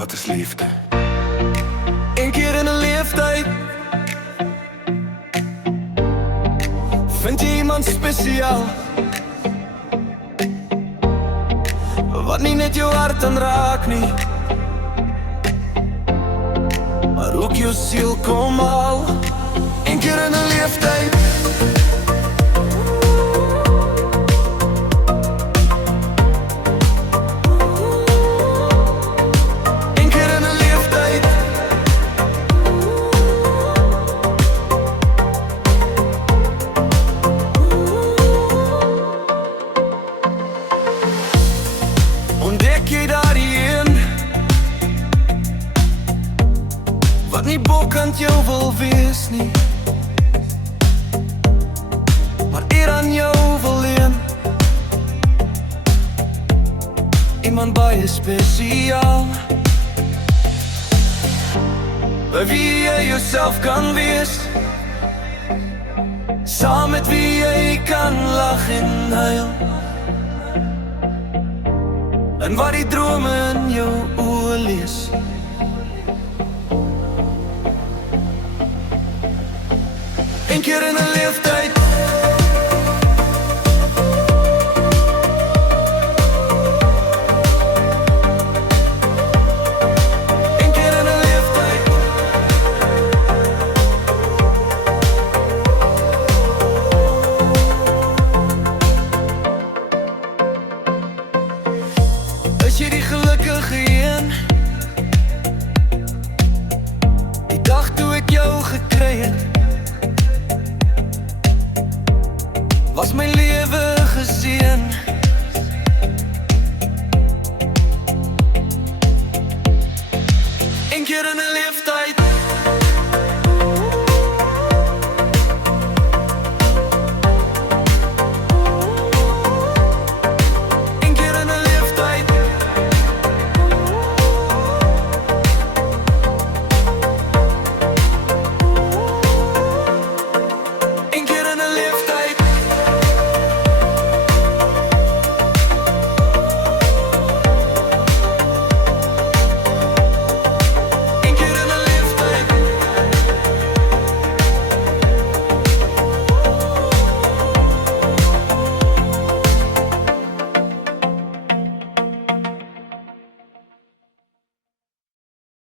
wat is liefde? Een keer in een leeftijd vind je iemand speciaal, wat niet net jouw hart aanraakt nie, maar ook jouw ziel kom al. Een keer in een leeftijd ontdek jy daarin wat nie bokant jou wil wees nie, maar eer aan jou wil leen. Iemand baie spesiaal, by wie jy jouself kan wees, saam met wie jy kan lag en huil, en wat die drome in jou oë lees. Een keer in een leeftijd een keer in een leeftijd is jy die gelukkige een, die dag toe ek jou gekry het, was my lewe geseën.